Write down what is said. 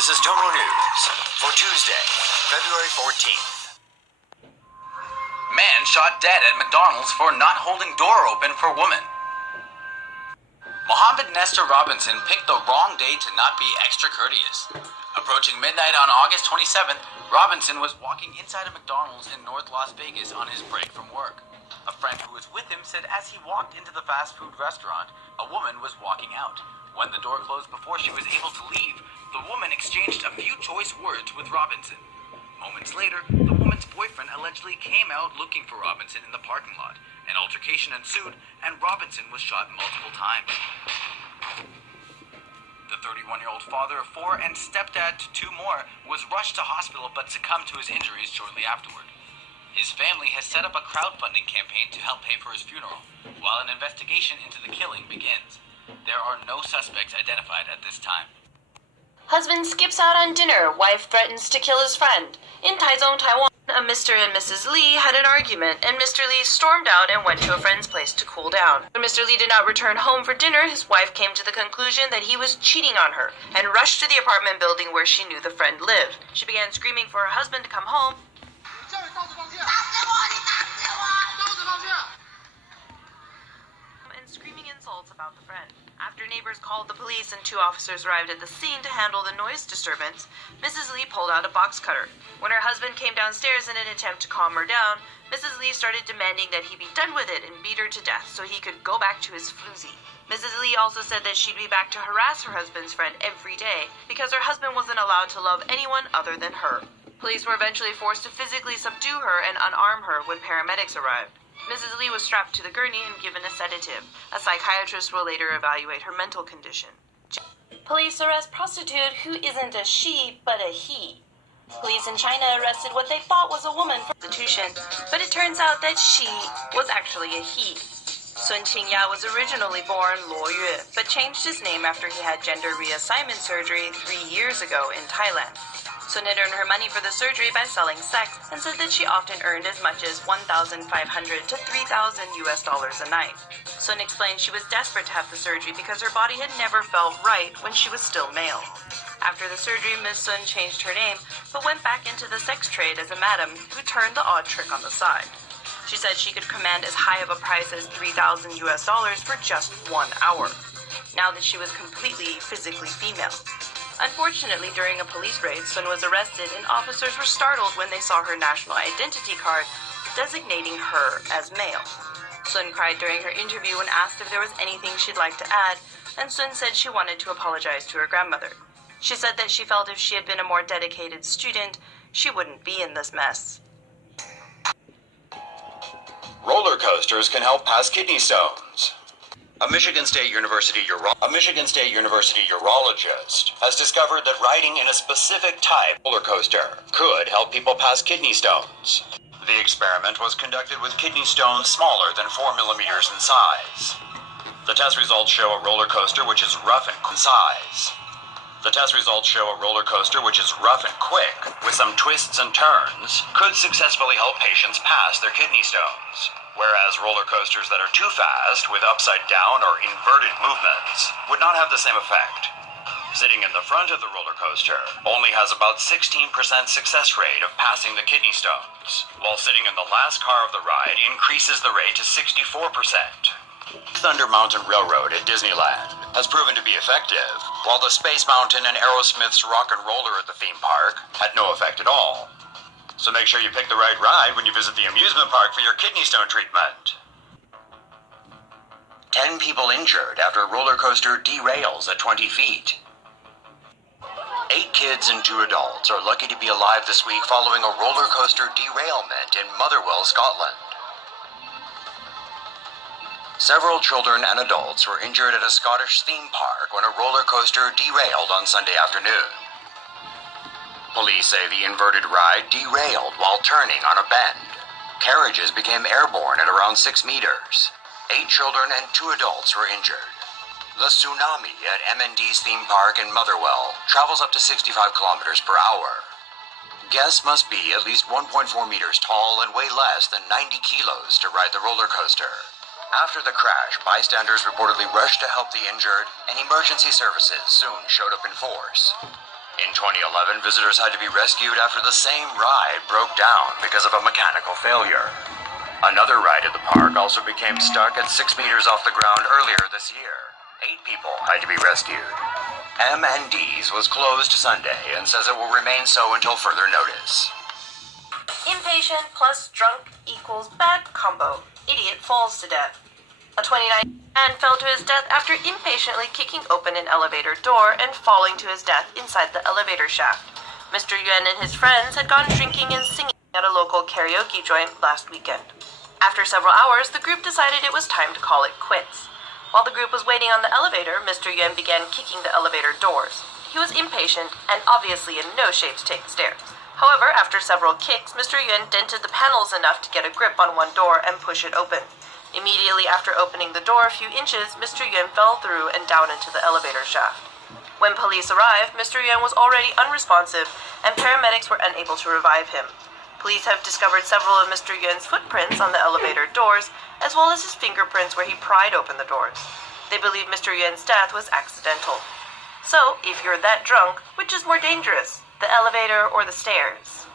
This is Tomonews for Tuesday, February 14th. Man shot dead at McDonald's for not holding door open for woman. Mohammed Nestor Robinson picked the wrong day to not be extra courteous. Approaching midnight on August 27th, Robinson was walking inside a McDonald's in North Las Vegas on his break from work. A friend who was with him said as he walked into the fast food restaurant, a woman was walking out. When the door closed before she was able to leave, the woman exchanged a few choice words with Robinson. Moments later, the woman's boyfriend allegedly came out looking for Robinson in the parking lot. An altercation ensued, and Robinson was shot multiple times. The 31-year-old father of 4 and stepdad to 2 more was rushed to hospital but succumbed to his injuries shortly afterward. His family has set up a crowdfunding campaign to help pay for his funeral, while an investigation into the killing begins. There are no suspects identified at this time. Husband skips out on dinner. Wife threatens to kill his friend. In Taichung, Taiwan, a Mr. and Mrs. Lee had an argument, and Mr. Lee stormed out and went to a friend's place to cool down. When Mr. Lee did not return home for dinner, his wife came to the conclusion that he was cheating on her and rushed to the apartment building where she knew the friend lived. She began screaming for her husband to come home, and screaming insults about the friend. After neighbors called the police and 2 officers arrived at the scene to handle the noise disturbance, Mrs. Lee pulled out a box cutter. When her husband came downstairs in an attempt to calm her down, Mrs. Lee started demanding that he be done with it and beat her to death so he could go back to his floozy. Mrs. Lee also said that she'd be back to harass her husband's friend every day because her husband wasn't allowed to love anyone other than her. Police were eventually forced to physically subdue her and unarm her when paramedics arrived. Mrs. Lee was strapped to the gurney and given a sedative. A psychiatrist will later evaluate her mental condition. Police arrest prostitute who isn't a she, but a he. Police in China arrested what they thought was a woman for prostitution, but it turns out that she was actually a he. Sun Qingya was originally born Luo Yue, but changed his name after he had gender reassignment surgery 3 years ago in Thailand. Sun had earned her money for the surgery by selling sex and said that she often earned as much as $1,500 to $3,000 a night. Sun explained she was desperate to have the surgery because her body had never felt right when she was still male. After the surgery, Ms. Sun changed her name, but went back into the sex trade as a madam who turned the odd trick on the side. She said she could command as high of a price as $3,000 for just 1 hour, now that she was completely physically female. Unfortunately, during a police raid, Sun was arrested and officers were startled when they saw her national identity card designating her as male. Sun cried during her interview when asked if there was anything she'd like to add, and Sun said she wanted to apologize to her grandmother. She said that she felt if she had been a more dedicated student, she wouldn't be in this mess. Roller coasters can help pass kidney stones. A Michigan State University urologist has discovered that riding in a specific type roller coaster could help people pass kidney stones. The experiment was conducted with kidney stones smaller than 4 millimeters in size. The test results show a roller coaster which is rough and quick with some twists and turns could successfully help patients pass their kidney stones. Whereas roller coasters that are too fast with upside down or inverted movements would not have the same effect. Sitting in the front of the roller coaster only has about 16% success rate of passing the kidney stones, while sitting in the last car of the ride increases the rate to 64%. Thunder Mountain Railroad at Disneyland has proven to be effective, while the Space Mountain and Aerosmith's Rock and Roller at the theme park had no effect at all. So make sure you pick the right ride when you visit the amusement park for your kidney stone treatment. 10 people injured after a roller coaster derails at 20 feet. 8 kids and 2 adults are lucky to be alive this week following a roller coaster derailment in Motherwell, Scotland. Several children and adults were injured at a Scottish theme park when a roller coaster derailed on Sunday afternoon. Police say the inverted ride derailed while turning on a bend. Carriages became airborne at around 6 meters. 8 children and 2 adults were injured. The tsunami at M&D's theme park in Motherwell travels up to 65 kilometers per hour. Guests must be at least 1.4 meters tall and weigh less than 90 kilos to ride the roller coaster. After the crash, bystanders reportedly rushed to help the injured, and emergency services soon showed up in force. In 2011, visitors had to be rescued after the same ride broke down because of a mechanical failure. Another ride at the park also became stuck at 6 meters off the ground earlier this year. 8 people had to be rescued. M&D's was closed Sunday and says it will remain so until further notice. Impatient plus drunk equals bad combo. Idiot falls to death. A 29 man fell to his death after impatiently kicking open an elevator door and falling to his death inside the elevator shaft. Mr. Yuan and his friends had gone drinking and singing at a local karaoke joint last weekend. After several hours, the group decided it was time to call it quits. While the group was waiting on the elevator, Mr. Yuan began kicking the elevator doors. He was impatient and obviously in no shape to take the stairs. However, after several kicks, Mr. Yuan dented the panels enough to get a grip on one door and push it open. Immediately after opening the door a few inches, Mr. Yuan fell through and down into the elevator shaft. When police arrived, Mr. Yuan was already unresponsive and paramedics were unable to revive him. Police have discovered several of Mr. Yuan's footprints on the elevator doors, as well as his fingerprints where he pried open the doors. They believe Mr. Yuan's death was accidental. So, if you're that drunk, which is more dangerous, the elevator or the stairs?